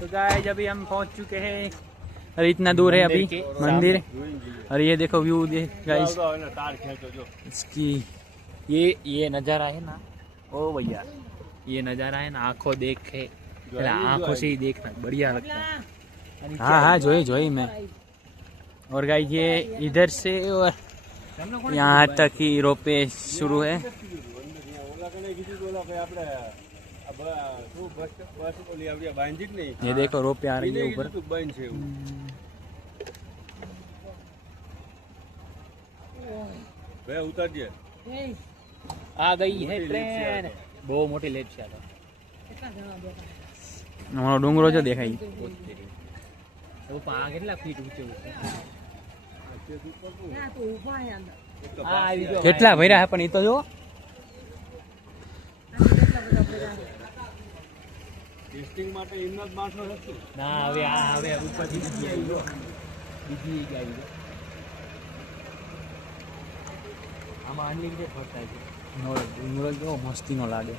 तो गाइस अभी हम पहुंच चुके हैं और इतना दूर है अभी मंदिर। और ये देखो व्यू देख गाइस इसकी, ये नज़ारा है ना, ओ भैया ये नज़ारा है ना, आंखों देखे आंखों से ही देखना बढ़िया लगता है। हाँ हाँ जोई मैं। और गाइस ये इधर से और यहाँ तक ही रोपे शुरू है। ये देखो रोपे आ रही है ऊपर। आ गई है ट्रेन, बहुत मोटी लेट છે આ ડુંગરો જો દેખાય તો પા કેટલા ફીટ ઊંચો છે, કેટલા ભર્યા પણ એ તો જો ટેસ્ટિંગ માટે હિંમત માણસો નથી ના। હવે ઉપર બીજી આવી આમાં અનલિમિટેડ ફરતા છે। ડુંગરો જો મસ્તીનો લાગે।